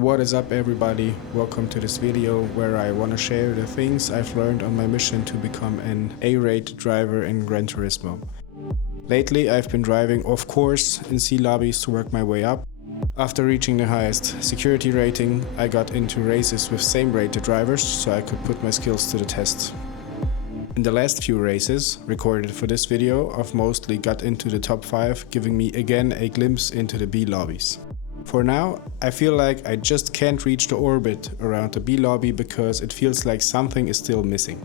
What is up everybody, welcome to this video where I want to share the things I've learned on my mission to become an A-rated driver in Gran Turismo. Lately I've been driving of course in C lobbies to work my way up. After reaching the highest security rating, I got into races with same rated drivers so I could put my skills to the test. In the last few races, recorded for this video, I've mostly got into the top 5, giving me again a glimpse into the B lobbies. For now, I feel like I just can't reach the orbit around the B lobby because it feels like something is still missing.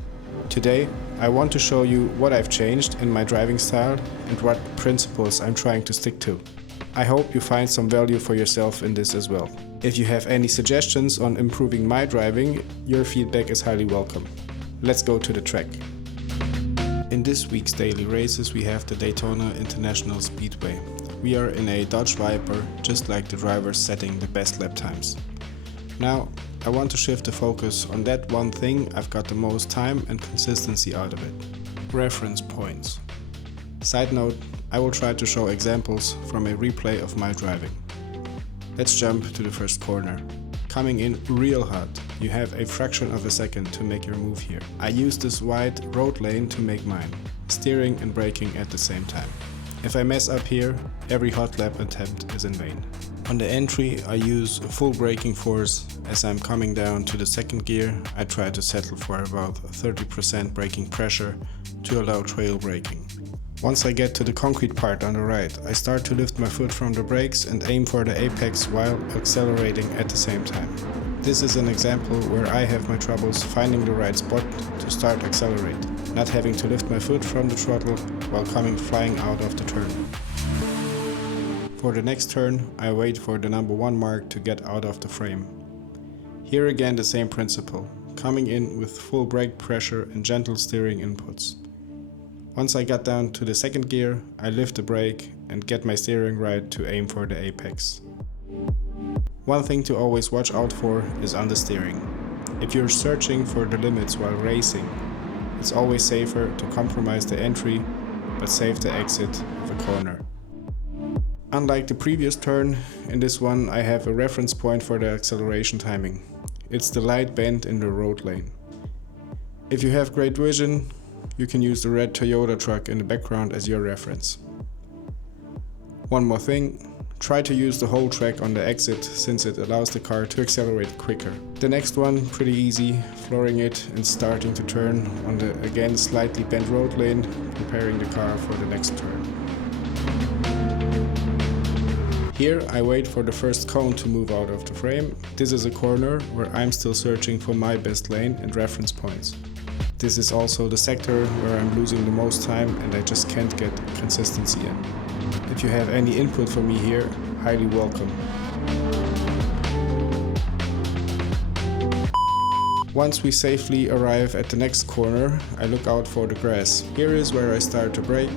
Today, I want to show you what I've changed in my driving style and what principles I'm trying to stick to. I hope you find some value for yourself in this as well. If you have any suggestions on improving my driving, your feedback is highly welcome. Let's go to the track. In this week's daily races we have the Daytona International Speedway. We are in a Dodge Viper, just like the drivers setting the best lap times. Now, I want to shift the focus on that one thing I've got the most time and consistency out of it. Reference points. Side note, I will try to show examples from a replay of my driving. Let's jump to the first corner. Coming in real hot, you have a fraction of a second to make your move here. I use this wide road lane to make mine, steering and braking at the same time. If I mess up here, every hot lap attempt is in vain. On the entry, I use full braking force. As I'm coming down to the second gear, I try to settle for about 30% braking pressure to allow trail braking. Once I get to the concrete part on the right, I start to lift my foot from the brakes and aim for the apex while accelerating at the same time. This is an example where I have my troubles finding the right spot to start accelerate, not having to lift my foot from the throttle while coming flying out of the turn. For the next turn, I wait for the number 1 mark to get out of the frame. Here again the same principle, coming in with full brake pressure and gentle steering inputs. Once I got down to the second gear, I lift the brake and get my steering right to aim for the apex. One thing to always watch out for is understeering. If you're searching for the limits while racing, it's always safer to compromise the entry but save the exit of a corner. Unlike the previous turn, in this one I have a reference point for the acceleration timing. It's the light bend in the road lane. If you have great vision, you can use the red Toyota truck in the background as your reference. One more thing, try to use the whole track on the exit since it allows the car to accelerate quicker. The next one, pretty easy, flooring it and starting to turn on the again slightly bent road lane, preparing the car for the next turn. Here I wait for the first cone to move out of the frame. This is a corner where I'm still searching for my best lane and reference points. This is also the sector where I'm losing the most time and I just can't get consistency in. If you have any input for me here, highly welcome. Once we safely arrive at the next corner, I look out for the grass. Here is where I start to brake.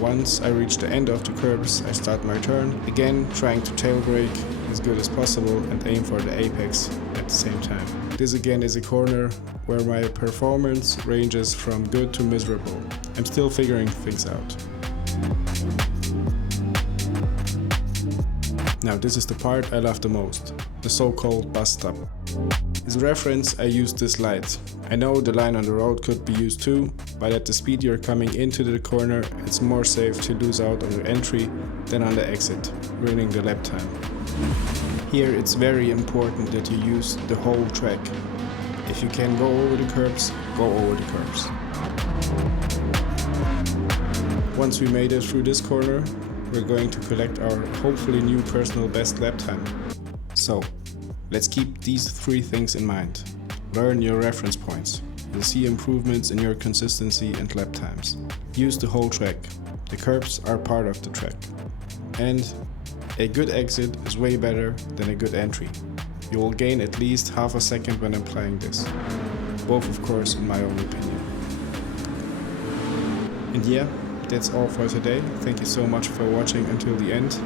Once I reach the end of the curbs, I start my turn, again trying to tail brake as good as possible and aim for the apex at the same time. This again is a corner where my performance ranges from good to miserable. I'm still figuring things out. Now this is the part I love the most, the so-called bus stop. As reference, I use this light. I know the line on the road could be used too, but at the speed you're coming into the corner, it's more safe to lose out on the entry than on the exit, ruining the lap time. Here it's very important that you use the whole track. If you can go over the curbs, go over the curbs. Once we made it through this corner, we're going to collect our hopefully new personal best lap time. So, let's keep these 3 things in mind. Learn your reference points. You'll see improvements in your consistency and lap times. Use the whole track. The curbs are part of the track. And a good exit is way better than a good entry. You will gain at least half a second when applying this. Both of course in my own opinion. And yeah, that's all for today. Thank you so much for watching until the end.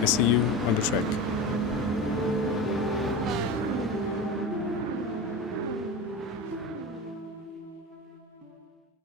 I see you on the track.